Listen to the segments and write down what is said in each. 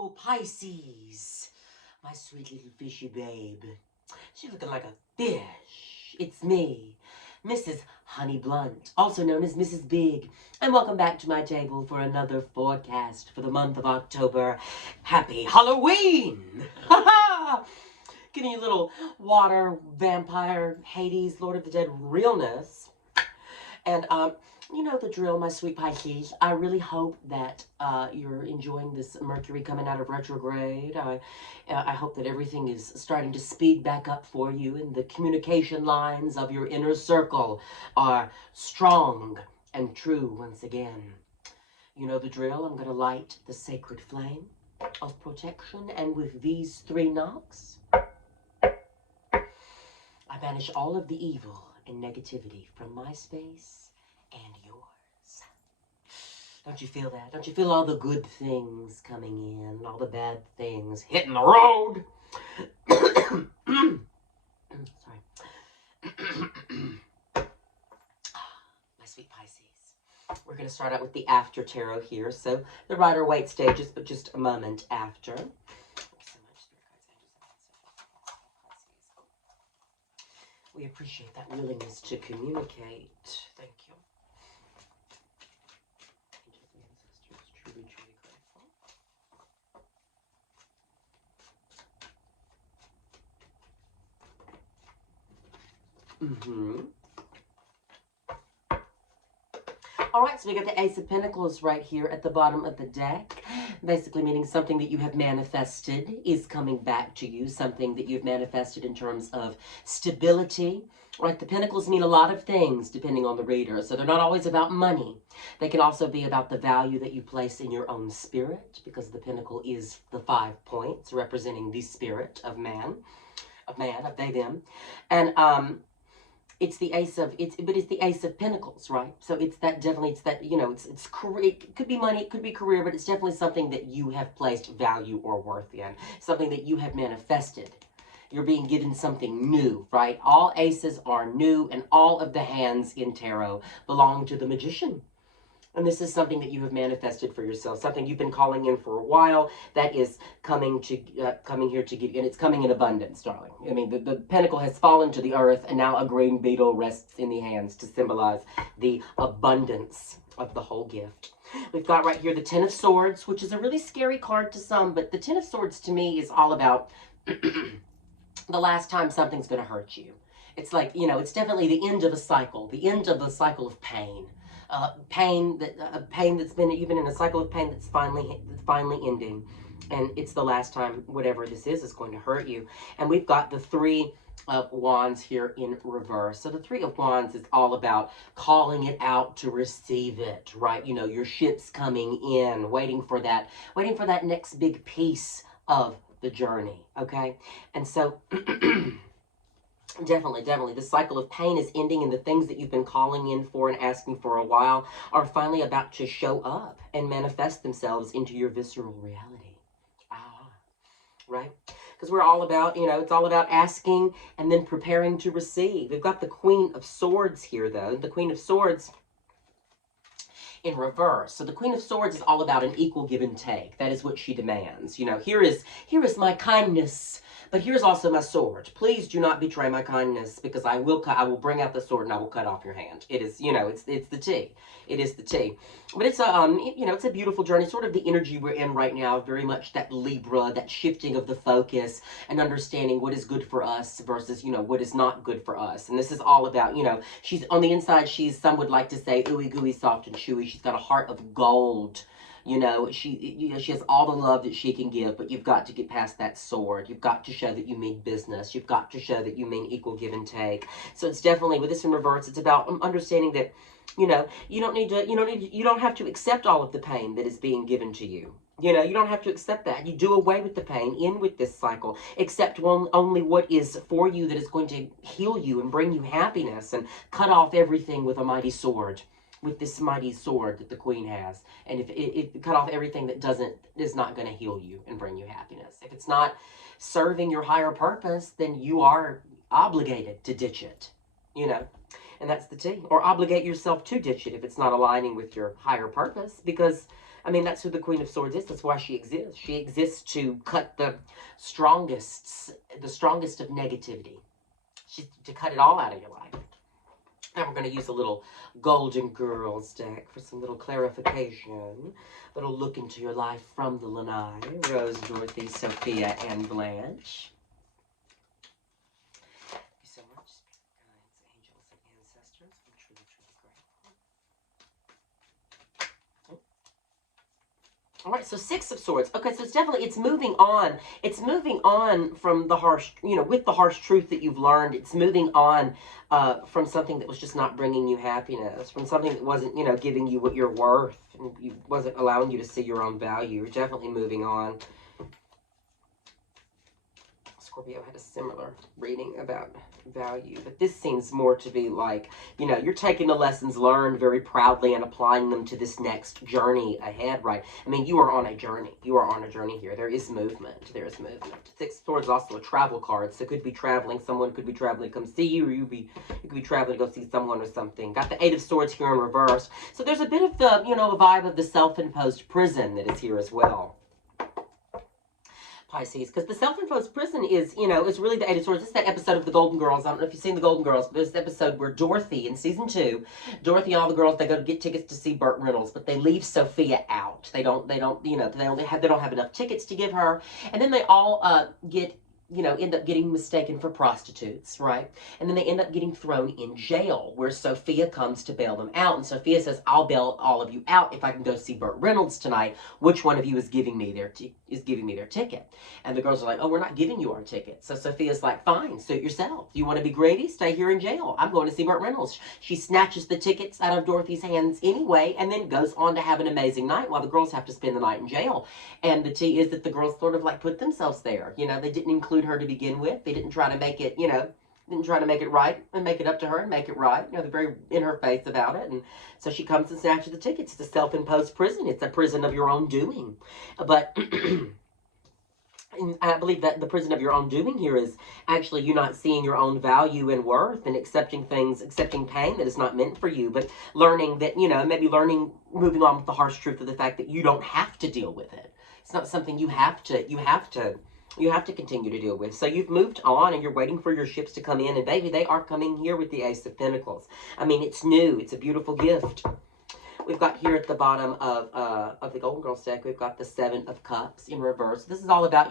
Hello, Pisces. My sweet little fishy babe. She's looking like a fish. It's me, Mrs. Honey Blunt, also known as Mrs. Big. And welcome back to my table for another forecast for the month of October. Happy Halloween! Ha ha! Giving you a little water, vampire, Hades, Lord of the Dead realness. And, you know the drill, my sweet Pisces. I really hope that you're enjoying this Mercury coming out of retrograde. I hope that everything is starting to speed back up for you and the communication lines of your inner circle are strong and true once again. You know the drill. I'm going to light the sacred flame of protection, and with these 3 knocks, I banish all of the evil and negativity from my space and yours. Don't you feel that? Don't you feel all the good things coming in, all the bad things hitting the road? Sorry. My sweet Pisces. We're going to start out with the after tarot here. So the Rider Waite stages, but just a moment after. We appreciate that willingness to communicate. Thank you. Angels and ancestors, truly, truly grateful. All right, so we got the Ace of Pentacles right here at the bottom of the deck, basically meaning something that you have manifested is coming back to you, something that you've manifested in terms of stability. Right, the Pentacles mean a lot of things depending on the reader, so they're not always about money. They can also be about the value that you place in your own spirit, because the Pentacle is the 5 points representing the spirit of man, of they, them. And it's the Ace of Pentacles, right? So it's that, you know, it's career, it could be money, it could be career, but it's definitely something that you have placed value or worth in, something that you have manifested. You're being given something new, right? All aces are new, and all of the hands in tarot belong to the magician. And this is something that you have manifested for yourself, something you've been calling in for a while that is coming here to give you, and it's coming in abundance, darling. I mean, the pentacle has fallen to the earth, and now a green beetle rests in the hands to symbolize the abundance of the whole gift. We've got right here the Ten of Swords, which is a really scary card to some, but the Ten of Swords to me is all about the last time something's going to hurt you. It's like, you know, it's definitely the end of a cycle, the end of the cycle of pain. Pain that's been, you've been in a cycle of pain that's finally ending, and it's the last time whatever this is going to hurt you. And we've got the 3 of Wands here in reverse. So the 3 of Wands is all about calling it out to receive it, right? You know, your ship's coming in, waiting for that next big piece of the journey, okay? And so Definitely. The cycle of pain is ending, and the things that you've been calling in for and asking for a while are finally about to show up and manifest themselves into your visceral reality. Right? Because we're all about, you know, it's all about asking and then preparing to receive. We've got the Queen of Swords here, though. The Queen of Swords in reverse. So the Queen of Swords is all about an equal give and take. That is what she demands. You know, here is my kindness, but here's also my sword. Please do not betray my kindness, because I will bring out the sword and I will cut off your hand. It is, you know, it's the tea. It is the tea. But it's a, you know, it's a beautiful journey, sort of the energy we're in right now, very much that Libra, that shifting of the focus and understanding what is good for us versus, you know, what is not good for us. And this is all about, you know, she's on the inside, some would like to say ooey gooey, soft and chewy. She's got a heart of gold. You know, she has all the love that she can give, but you've got to get past that sword. You've got to show that you mean business. You've got to show that you mean equal give and take. So it's definitely, with this in reverse, it's about understanding that, you know, you don't have to accept all of the pain that is being given to you. You know, you don't have to accept that. You do away with the pain, in with this cycle. Accept only what is for you, that is going to heal you and bring you happiness, and cut off everything with a mighty sword. With this mighty sword that the Queen has. And if it cut off everything that is not going to heal you and bring you happiness. If it's not serving your higher purpose, then you are obligated to ditch it, you know. And that's the tea. Or obligate yourself to ditch it if it's not aligning with your higher purpose, because I mean, that's who the Queen of Swords is. That's why she exists. She exists to cut strongest, the strongest of negativity. She's to cut it all out of your life. Now we're going to use a little Golden Girls deck for some little clarification. A little look into your life from the Lanai, Rose, Dorothy, Sophia, and Blanche. Thank you so much, spirit guides, angels, and ancestors. I'm truly, truly grateful. All right, so Six of Swords. Okay, so it's definitely, it's moving on. It's moving on from the harsh, with the harsh truth that you've learned. It's moving on from something that was just not bringing you happiness, from something that wasn't, giving you what you're worth, and wasn't allowing you to see your own value. You're definitely moving on. Scorpio had a similar reading about value, but this seems more to be like, you're taking the lessons learned very proudly and applying them to this next journey ahead, right? I mean, you are on a journey. You are on a journey here. There is movement. There is movement. Six of Swords is also a travel card, so it could be traveling. Someone could be traveling to come see you, or you could be traveling to go see someone or something. Got the Eight of Swords here in reverse. So there's a bit of the, a vibe of the self-imposed prison that is here as well. Pisces, because the self-imposed prison is, is really the Eight of Swords. This is that episode of the Golden Girls. I don't know if you've seen the Golden Girls, but there's an episode where Dorothy, in season 2, Dorothy and all the girls, they go to get tickets to see Burt Reynolds, but they leave Sophia out. They don't have enough tickets to give her, and then they all end up getting mistaken for prostitutes, right? And then they end up getting thrown in jail, where Sophia comes to bail them out. And Sophia says, I'll bail all of you out if I can go see Burt Reynolds tonight. Which one of you is giving me their ticket? And the girls are like, oh, we're not giving you our ticket. So Sophia's like, fine, suit yourself. You want to be greedy? Stay here in jail. I'm going to see Burt Reynolds. She snatches the tickets out of Dorothy's hands anyway, and then goes on to have an amazing night while the girls have to spend the night in jail. And the tea is that the girls sort of like put themselves there. They didn't include her to begin with. They didn't try to make it, didn't try to make it right and make it up to her and make it right. They're very in her face about it. And so she comes and snatches the tickets. It's a self-imposed prison. It's a prison of your own doing. But I believe that the prison of your own doing here is actually you not seeing your own value and worth and accepting pain that is not meant for you, but learning that, moving on with the harsh truth of the fact that you don't have to deal with it. It's not something you have to continue to deal with. So you've moved on and you're waiting for your ships to come in, and baby, they are coming here with the Ace of Pentacles. I mean, it's new. It's a beautiful gift. We've got here at the bottom of the Golden Girls deck, we've got the Seven of Cups in reverse. This is all about,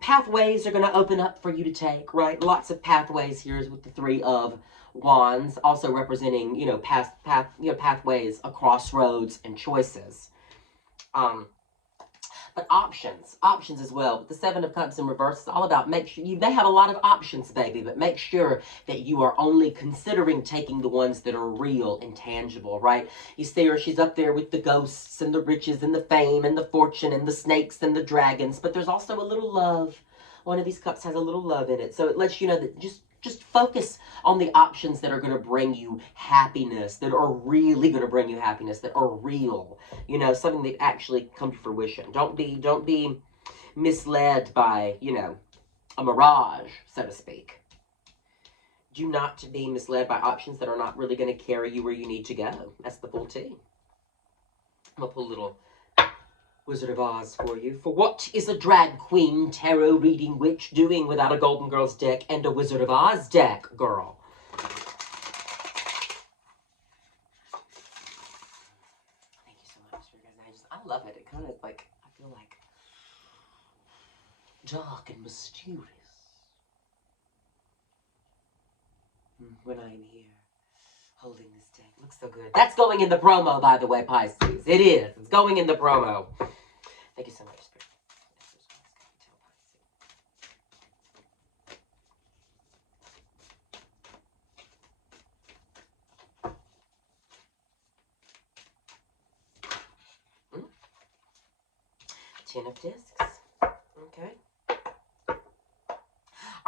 pathways are going to open up for you to take, right? Lots of pathways here with the Three of Wands, also representing, pathways, a crossroads, and choices. But options as well. But the Seven of Cups in reverse is all about they have a lot of options, baby, but make sure that you are only considering taking the ones that are real and tangible, right? You see her, she's up there with the ghosts and the riches and the fame and the fortune and the snakes and the dragons, but there's also a little love. One of these cups has a little love in it. So it lets you know that just focus on the options that are going to bring you happiness, that are really going to bring you happiness, that are real, something that actually come to fruition. Don't be misled by, a mirage, so to speak. Do not to be misled by options that are not really going to carry you where you need to go. That's the full T. I'm going to pull a little Wizard of Oz for you. For what is a drag queen, tarot reading witch doing without a Golden Girls deck and a Wizard of Oz deck, girl? Thank you so much for your guys' I love it. It kind of I feel like dark and mysterious when I'm here holding this deck. Looks so good. That's going in the promo, by the way, Pisces. It is. It's going in the promo. Thank you so much, Spirit. Ten of Discs. Okay.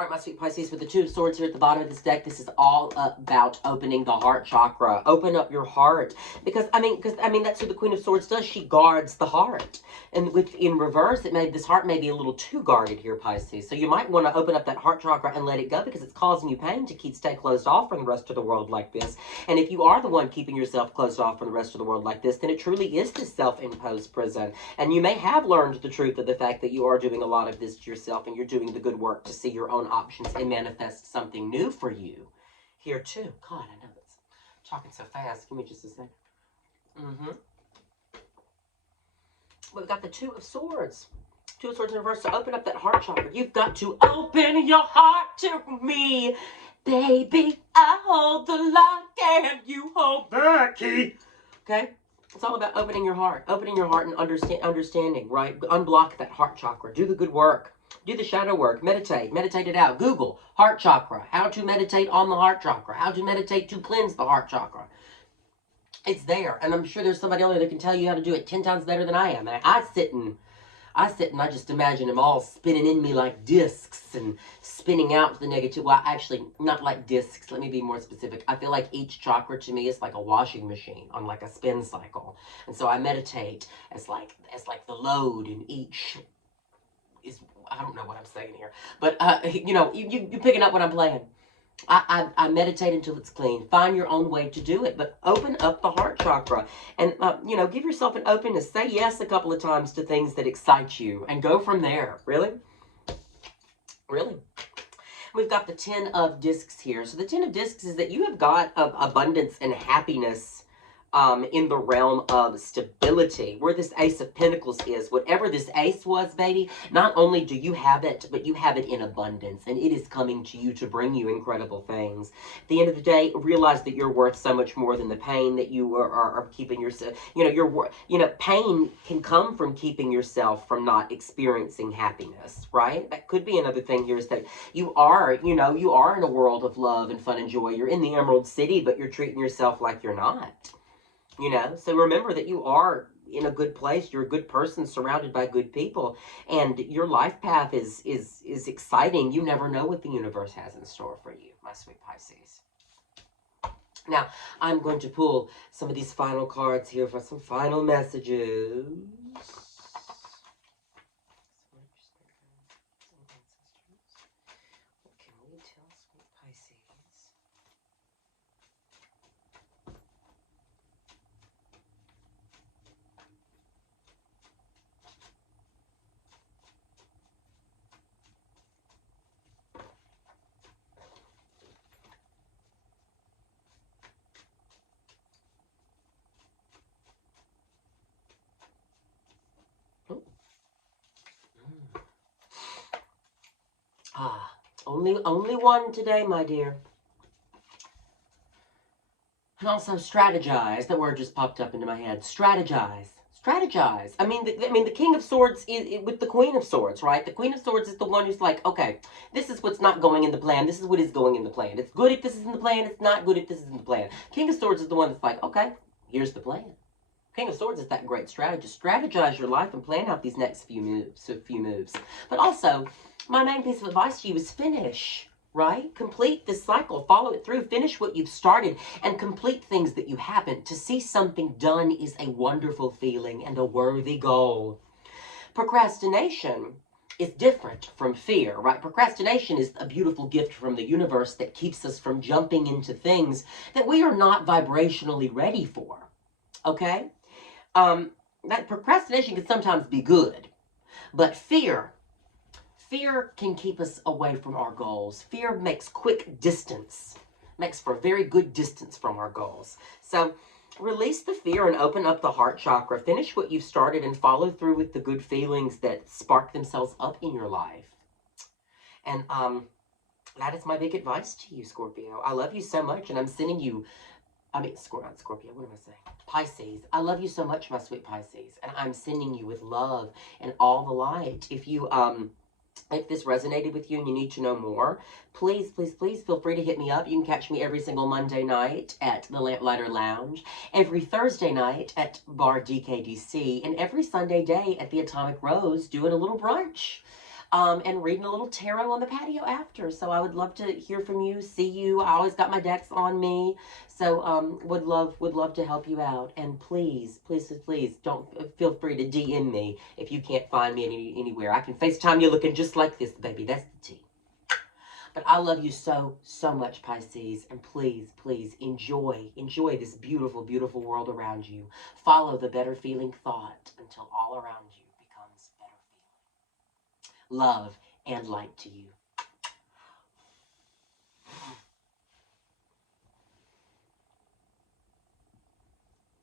All right, my sweet Pisces, with the Two of Swords here at the bottom of this deck, this is all about opening the heart chakra. Open up your heart. Because that's what the Queen of Swords does. She guards the heart. And in reverse, this heart may be a little too guarded here, Pisces. So you might want to open up that heart chakra and let it go, because it's causing you pain to stay closed off from the rest of the world like this. And if you are the one keeping yourself closed off from the rest of the world like this, then it truly is this self-imposed prison. And you may have learned the truth of the fact that you are doing a lot of this to yourself, and you're doing the good work to see your own options and manifest something new for you here too. God, I know that's talking so fast. Give me just a second. We've got the Two of Swords. Two of Swords in reverse. To open up that heart chakra, you've got to open your heart to me, baby. I hold the lock and you hold the key. Okay? It's all about opening your heart and understanding, right? Unblock that heart chakra. Do the good work. Do the shadow work. Meditate it out. Google heart chakra. How to meditate on the heart chakra. How to meditate to cleanse the heart chakra. It's there. And I'm sure there's somebody on there that can tell you how to do it 10 times better than I am. I sit and I just imagine them all spinning in me like discs and spinning out to the negative. Well, actually, not like discs. Let me be more specific. I feel like each chakra to me is like a washing machine on like a spin cycle. And so I meditate as like the load in each is, I don't know what I'm saying here. But, you're picking up what I'm playing. I meditate until it's clean. Find your own way to do it, but open up the heart chakra and, give yourself an openness. Say yes a couple of times to things that excite you and go from there. Really? Really? We've got the Ten of Discs here. So the Ten of Discs is that you have got abundance and happiness in the realm of stability. Where this Ace of Pentacles is, whatever this ace was, baby, not only do you have it, but you have it in abundance, and it is coming to you to bring you incredible things. At the end of the day, realize that you're worth so much more than the pain that you are keeping yourself, pain can come from keeping yourself from not experiencing happiness, right? That could be another thing here, is that you are in a world of love and fun and joy. You're in the Emerald City, but you're treating yourself like you're not. So remember that you are in a good place. You're a good person surrounded by good people, and your life path is exciting. You never know what the universe has in store for you, my sweet Pisces. Now, I'm going to pull some of these final cards here for some final messages. What can we tell sweet Pisces? Only one today, my dear. And also strategize. That word just popped up into my head. Strategize. Strategize. I mean, the King of Swords is with the Queen of Swords, right? The Queen of Swords is the one who's like, okay, this is what's not going in the plan. This is what is going in the plan. It's good if this is in the plan. It's not good if this is in the plan. King of Swords is the one that's like, okay, here's the plan. King of Swords is that great strategist. Strategize your life and plan out these next few moves. But also, my main piece of advice to you is finish, right? Complete this cycle. Follow it through. Finish what you've started and complete things that you haven't. To see something done is a wonderful feeling and a worthy goal. Procrastination is different from fear, right? Procrastination is a beautiful gift from the universe that keeps us from jumping into things that we are not vibrationally ready for, okay? That procrastination can sometimes be good, but fear can keep us away from our goals. Fear makes quick distance, makes for very good distance from our goals. So release the fear and open up the heart chakra. Finish what you've started and follow through with the good feelings that spark themselves up in your life. And that is my big advice to you, Scorpio. I love you so much, and I'm sending you, Scorpio, what am I saying? Pisces. I love you so much, my sweet Pisces, and I'm sending you with love and all the light. If this resonated with you and you need to know more, please feel free to hit me up. You can catch me every single Monday night at the Lamplighter Lounge, every Thursday night at Bar DKDC, and every Sunday day at the Atomic Rose doing a little brunch. and reading a little tarot on the patio after. So I would love to hear from you, see you. I always got my decks on me. So would love to help you out. And please, please, please, please don't feel free to DM me if you can't find me anywhere. I can FaceTime you looking just like this, baby. That's the tea. But I love you so, so much, Pisces. And please, please enjoy this beautiful, beautiful world around you. Follow the better feeling thought until all around you becomes better feeling. Love and light to you.